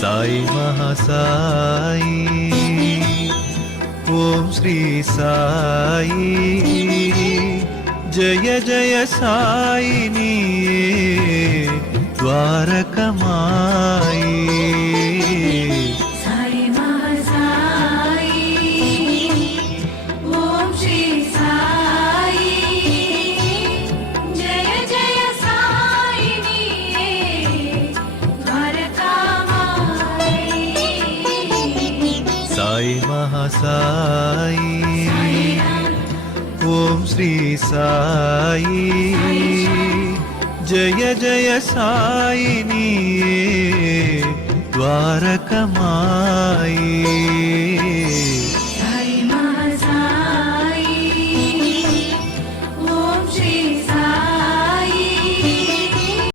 Sai మహాసాయి Om Shri Sai Jaya Jaya Saini Dwarkamai Sai మహాసాయి Om Shri Sai Jaya Jaya Saini Dwarakamai Sai మహాసాయి Om Shri Sai Jaya Jaya Saini Dwarkamai